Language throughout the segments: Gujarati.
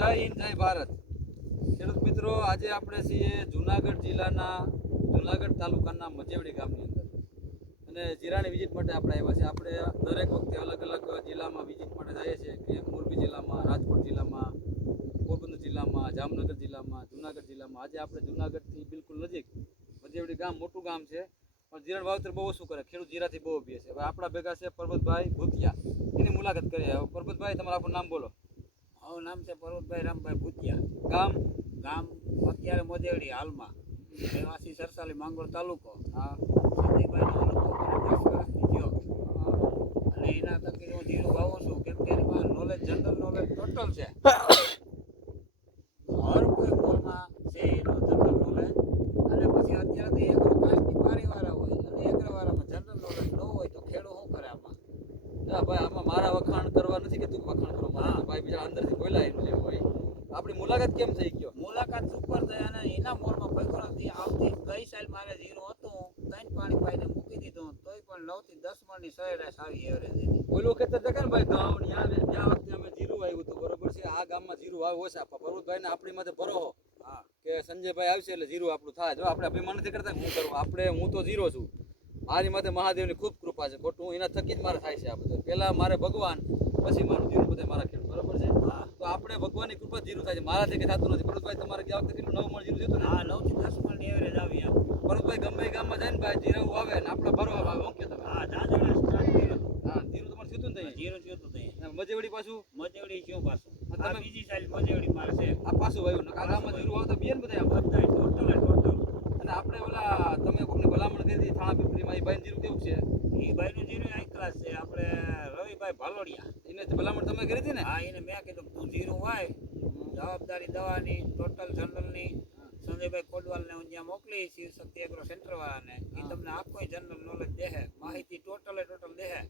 જય હિન્દ, જય ભારત. ખેડૂત મિત્રો, આજે આપણે છીએ જુનાગઢ જિલ્લાના, જુનાગઢ તાલુકાના મજેવડી ગામની અંદર. અને જીરાની વિઝિટ માટે આપણે આવ્યા છે આપણે દરેક વખતે અલગ અલગ જિલ્લામાં વિઝિટ માટે જઈએ છીએ. કે મોરબી જિલ્લામાં, રાજકોટ જિલ્લામાં, પોરબંદર જિલ્લામાં, જામનગર જિલ્લામાં, જુનાગઢ જિલ્લામાં. આજે આપણે જુનાગઢથી બિલકુલ નજીક મજેવડી ગામ, મોટું ગામ છે. પણ જીરણ વાવતર બહુ ઓછું કરે. ખેડૂત જીરાથી બહુ અભ્યાસ છે. હવે આપણા ભેગા છે પરબતભાઈ ભૂતિયા. એની મુલાકાત કરીએ. હવે પરબતભાઈ, તમારું આપણું નામ બોલો. મારું નામ છે પર્વતભાઈ રામભાઈ ભૂતિયા. ગામ ગામ અત્યારે મોદેવડી હાલમાં. રહેવાસી સરસાલી માંગોળ તાલુકો. હા. અને એના તકલીફ હું જીરું વાવું છું. કેમ કે એમાં નોલેજ જનરલ નોલેજ ટોટલ છે હર કોઈ મોલમાં છે એનો જનરલ નોલેજ અને પછી અત્યારે તો એકરો કાચની બારીવાળા હોય અને એકરવાળામાં જનરલ નોલેજ ન હોય તો ખેડૂત શું કરે આમાં ના ભાઈ આમાં મારા વખાણ કરવા નથી કે તું વખાણ કરો મારે હા. તો ભાઈ બીજા અંદરથી બોલાય એનું જેવું હોય. આપણી મુલાકાત કેમ થઈ ગયો? મુલાકાત સુપર થઈ અને એના મોલમાં ભેગો નથી આવતી ગઈ સાલ મારે જીરું હતું. ત્રણ પાણી પાઈને મૂકી દીધું. તોય પણ નવથી દસ મણની સરેરાશ આવી એવરેજ એની ઓલું ને ભાઈ ગામ ત્યાં આવે. ત્યાં વખતે અમે જીરું આવ્યું હતું બરોબર છે? આ ગામમાં જીરું આવે ઓછા પર્વતભાઈ ને આપણી માથે ભરો. હા. કે સંજયભાઈ આવશે એટલે જીરું આપણું થાય. જો આપણે અભિમાન નથી કરતા હું કરું. આપણે હું તો જીરો છું. મારી માથે મહાદેવની ખૂબ કૃપા છે ખોટું એના થકી જ મારે થાય છે આ બધું. પહેલાં મારે ભગવાન પછી મારું જીરું બધે મારા ખેડૂત. બરોબર છે? તો આપણે ભગવાનની કૃપા જીરું થાય છે. મારા કંઈ થતું નથી. પર્વતભાઈ તમારે ગયા વખતે કેટલું નવ મણ જીરું થયું હા નવથી દસ મણ એવરેજ આવી એમ. પર્વતભાઈ ગમે ગામમાં જાય ને ભાઈ જીરું આવે ને આપણે ભરવા આવે ઓકે તમે? હા દાદા હા જીરું તમારે થયું ને જીરું થયું ત્યાં મજેવડી પાછું? મજેવડી થયું પાછું. તમે- બીજી સાઈડ મજેવડી મારે છે. આ પાછું વાયું ને? ગામમાં જીરું આવે તો બધા બધા ટોટલ ટોટલ અને આપણે ઓલા તમે ભલામણ કરી હતી થાણા પીપળીમાં એ ભાઈ જીરું કેવું છે? એ ભાઈનું જીરું હાઈ ક્લાસ છે. આપણે રવિભાઈ ભાલોડિયા. એને ભલામણ તમે કરી હતી ને? હા એને મેં કીધું તું જીરું હોય જવાબદારી દવાની ટોટલ જનરલની સંજયભાઈ કોડવાલને હું જ્યાં મોકલી શિવ શક્તિ એગ્રો સેન્ટર વાળાને. એ તમને આખો જનરલ નોલેજ દેહે. માહિતી ટોટલે ટોટલ દેહે.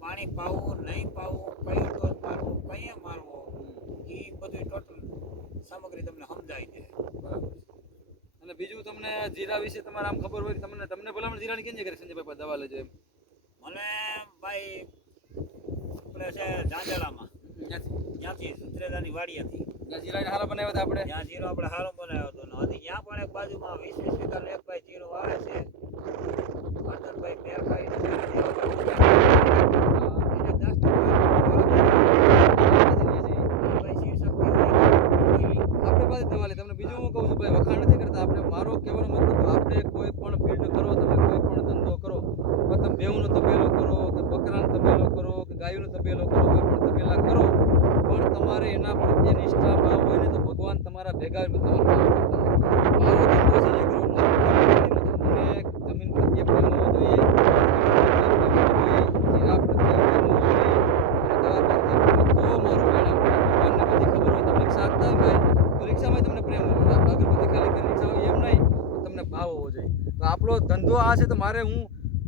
પાણી પાવું નહીં પાવું કયો ડોઝ મારવો કઈએ મારવો એ બધું ટોટલ સામગ્રી તમને સમજાવી દે. અને બીજું તમને જીરા વિશે તમારે આમ ખબર હોય કે તમને તમને ભલામણ જીરાની કેમ કરે સંજયભાઈ દવા લેજો એમ? મને ભાઈ આપણે છે ઝાંઝરામાં. ત્યાંથી સુત્રેદાની વાડી હતી જીરાને હારા બનાવ્યા આપણે? ત્યાં જીરો આપણે હારો બનાવ્યો હતો. ને હજી ત્યાં પણ એક બાજુમાં વીસ વીઘા એક જીરો આવે છે. અર્જનભાઈ મેરભાઈ તમને બીજું હું કહું છું ભાઈ વખાણ નથી કરતા. આપણે મારો કહેવાનો મતલબ આપણે કોઈ પણ ફિલ્ડ કરો તમે કોઈ પણ ધંધો કરો તો તમે બેઉનો તબેલો કરો કે બકરાનો તબેલો કરો કે ગાયનો તબેલો કરો કોઈ પણ તબેલા કરો પણ તમારે એના પ્રત્યે નિષ્ઠા, ભાવ હોય ને તો ભગવાન તમારા ભેગા હોય તમારા કામ કરતા હોય. મારો ધંધો છે એગ્રોનો મને જમીન પ્રત્યે તમને એમ નહીં તમને ભાવ હોવો જોઈએ તો આપણો ધંધો આ છે, તો મારે હું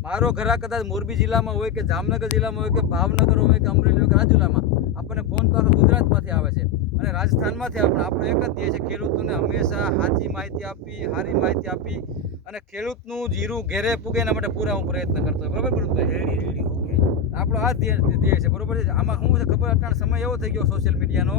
મારો ઘરા કદાચ મોરબી જિલ્લામાં હોય કે જામનગર જિલ્લામાં હોય કે ભાવનગર હોય કે અમરેલી હોય કે રાજુલામાં આપણને ફોન તો આખા ગુજરાતમાંથી આવે છે. અને રાજસ્થાનમાંથી આપણે પણ આપણો એક જ ધ્યેય છે ખેડૂતોને હંમેશા સાચી માહિતી આપી સારી માહિતી આપી અને ખેડૂતનું જીરું ઘેરે પૂગે એના માટે પૂરા હું પ્રયત્ન કરતો હોય. બરાબર બરાબર આપણો આ ધ્યેય છે બરોબર છે? આમાં શું છે ખબર? અત્યારે સમય એવો થઈ ગયો સોશિયલ મીડિયાનો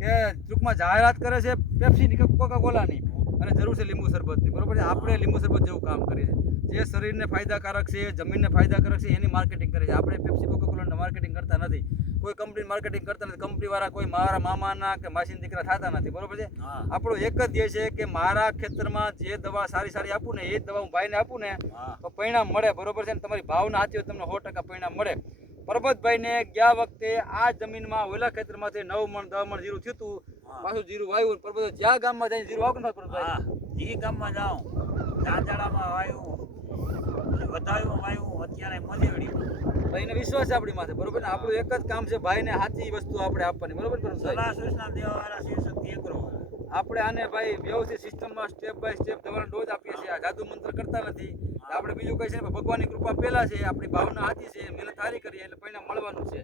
કે ટૂંકમાં જાહેરાત કરે છે પેપ્સીની કોકા કોલાની અને જરૂર છે લીંબુ શરબતની બરાબર છે? આપણે લીંબુ શરબત જેવું કામ કરીએ છીએ. જે શરીરને ફાયદાકારક છે જમીનને ફાયદાકારક છે એની માર્કેટિંગ કરીએ છીએ. આપણે પેપ્સી કોકા માર્કેટિંગ કરતા નથી. કોઈ કંપની માર્કેટિંગ કરતા નથી. કંપનીવાળા કોઈ મારા મામાના કે માસીના દીકરા થતા નથી બરાબર છે? આપણો એક જ ધ્યેય છે કે મારા ખેતરમાં જે દવા સારી સારી આપું ને એ જ દવા હું ભાઈને આપું ને તો પરિણામ મળે બરોબર છે? ને તમારી ભાવના સાચી હોય તમને સો ટકા પરિણામ મળે. પરબતભાઈને ગયા વખતે આ જમીનમાં ઓલા ખેતરમાંથી નવ મણ દસ મણ જીરું થયું હતું. પાછું જીરું વાયું પરબત જ્યાં ગામમાં જઈને જીરું આવતું પરબતભાઈ જી ગામમાં જાઉં. ઝાંઝરામાં વાયું વધાયું વાયું અત્યારે મજેવડીમાં તો ભાઈને વિશ્વાસ છે આપણી માથે બરોબર ને? આપણું એક જ કામ છે ભાઈને સાચી વસ્તુ આપણે આપવાની બરોબર? સલાહ સૂચના દેવાવાળા શિવ શક્તિ એગ્રો વાળા આપણે આને ભાઈ વ્યવસ્થિત સિસ્ટમમાં સ્ટેપ બાય સ્ટેપ દવાનો ડોઝ આપીએ છીએ. આ જાદુ મંત્ર કરતા નથી. આપણે બીજું કઈ છે ભગવાનની કૃપા પહેલા છે આપણી ભાવના હાથી છે મહેનત સારી કરીએ એટલે પરિણામ મળવાનું છે.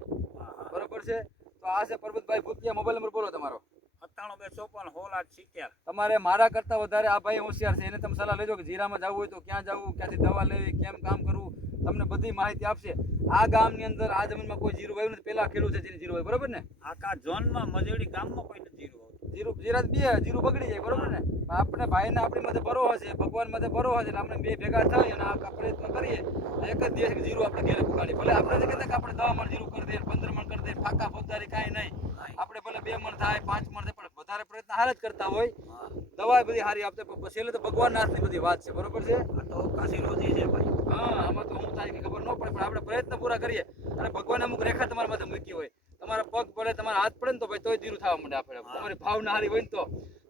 બરોબર છે? તો આ છે પરબતભાઈ ભૂતિયા. મોબાઈલ નંબર બોલો તમારો. સત્તાણું બે ચોપન હોલ આઠ સિત્તેર. તમારે મારા કરતા વધારે આ ભાઈ હોશિયાર છે. એને તમે સલાહ લેજો કે જીરામાં જવું હોય તો ક્યાં જવું ક્યાંથી દવા લેવી કેમ કામ કરવું તમને બધી માહિતી આપશે. આ ગામની અંદર આ જમીનમાં કોઈ જીરું વાવ્યું નથી. પેલા ખેડૂત છે જેની જીરું હોય બરોબર ને? આખા ઝોનમાં મજેડી ગામમાં કોઈ નથી જીરું. જીરું જીરા બે જીરું બગડી જાય બરોબર ને? આપણે આપણે ભાઈને આપણી માથે ભરો હશે ભગવાન માથે ભરો હશે એટલે આપણે બે ભેગા થઈ અને આ પ્રયત્ન કરીએ. એક જ દેશ જીરું આપણે ઘેરે ઉગાડી ભલે આપણે કહેતા કે આપણે દવા મણ જીરું કરી દઈએ પંદર મણ કરી દઈએ ફાકા ફોજદારી કાંઈ નહીં. આપણે ભલે બે મણ થાય પાંચ મણ થાય પણ વધારે પ્રયત્ન હાલ જ કરતા હોય. દવા બધી સારી આપતા પણ છેલ્લે તો ભગવાન હાથની બધી વાત છે બરોબર છે? તો કાશી રોજી છે ભાઈ. હા આમાં તો હું થાય કે ખબર ન પડે પણ આપણે પ્રયત્ન પૂરા કરીએ. અને ભગવાન અમુક રેખા તમારા માથે મૂકી હોય. તમારા પડે હાથ પડે ને તો ભાઈ તોય ધીરું થવા માંડે આપણે. તમારી ભાવના હારી હોય ને તો.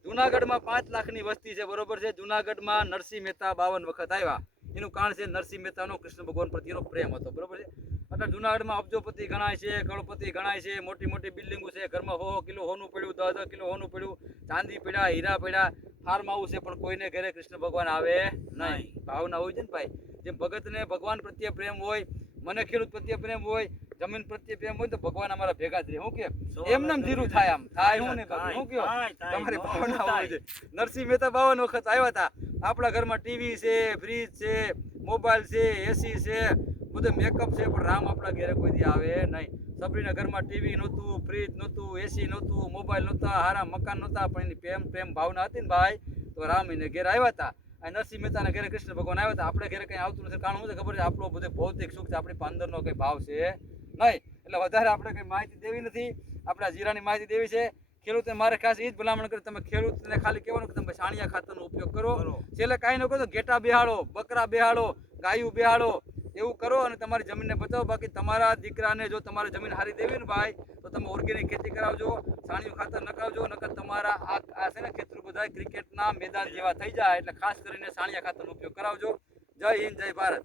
જુનાગઢમાં પાંચ લાખની વસ્તી છે બરોબર છે? જુનાગઢમાં નરસિંહ મહેતા બાવન વખત આવ્યા. એનું કારણ છે નરસિંહ મહેતાનો કૃષ્ણ ભગવાન પ્રત્યેનો પ્રેમ હતો બરોબર છે? અત્યારે જુનાગઢમાં અબજોપતિ ગણાય છે કરોડપતિ ગણાય છે મોટી મોટી બિલ્ડિંગો છે ઘરમાં હો કિલો હોનું પડ્યું દસ દસ કિલો હોનું પડ્યું ચાંદી પડ્યા હીરા પડ્યા ફાર્મ હાઉસ છે પણ કોઈને ઘરે કૃષ્ણ ભગવાન આવે નહીં. ભાવના હોય છે ને ભાઈ જેમ ભગતને ભગવાન પ્રત્યે પ્રેમ હોય મને ખેડૂત પ્રત્યે પ્રેમ હોય જમીન પ્રત્યે પ્રેમ હોય તો ભગવાન અમારા ભેગા જ રહે. હું કે? એમને ધીરું જીરું થાય આમ. થાય હું ને હું કયો? તમારી ભાવના હોય છે. નરસિંહ મહેતા બાવન વખત આવ્યા હતા. આપણા ઘરમાં ટીવી છે ફ્રીજ છે મોબાઈલ છે એસી છે. બધું મેકઅપ છે પણ રામ આપણા ઘરે કોઈ આવે નહીં. સબરીના ઘરમાં ટીવી નહોતું ફ્રીજ નહોતું એસી નહોતું મોબાઈલ નહોતા હારા મકાન નહોતા પણ એની પ્રેમ પ્રેમ ભાવના હતી ને ભાઈ. તો રામ એને ઘેર આવ્યા હતા. અને નરસિંહ મહેતાના ઘરે કૃષ્ણ ભગવાન આવ્યા હતા. આપણે ઘરે કંઈ આવતું નથી. કારણ શું ખબર છે? આપણો બધો ભૌતિક સુખ છે આપણી પાંદરનો કંઈ ભાવ છે. નહીં. એટલે વધારે આપણે કંઈ માહિતી દેવી નથી. આપણે જીરાની માહિતી દેવી છે. ખેડૂતને મારે ખાસ એ જ ભલામણ કરી તમે ખેડૂતને ખાલી કહેવાનું કે તમે છાણિયા ખાતરનો ઉપયોગ કરો. છેલ્લે કાંઈ ન કરો તો ઘેટા બેહાડો બકરા બેહાડો ગાયું બેહાડો એવું કરો અને તમારી જમીનને બચાવો. બાકી તમારા દીકરાને જો તમારે જમીન હારી દેવી ને ભાઈ તો તમે ઓર્ગેનિક ખેતી કરાવજો છાણિયું ખાતર નખાવજો નકર તમારા આ આ છે ને ખેતર બધા ક્રિકેટના મેદાન જેવા થઈ જાય. એટલે ખાસ કરીને છાણિયા ખાતરનો ઉપયોગ કરાવજો. જય હિન્દ જય ભારત.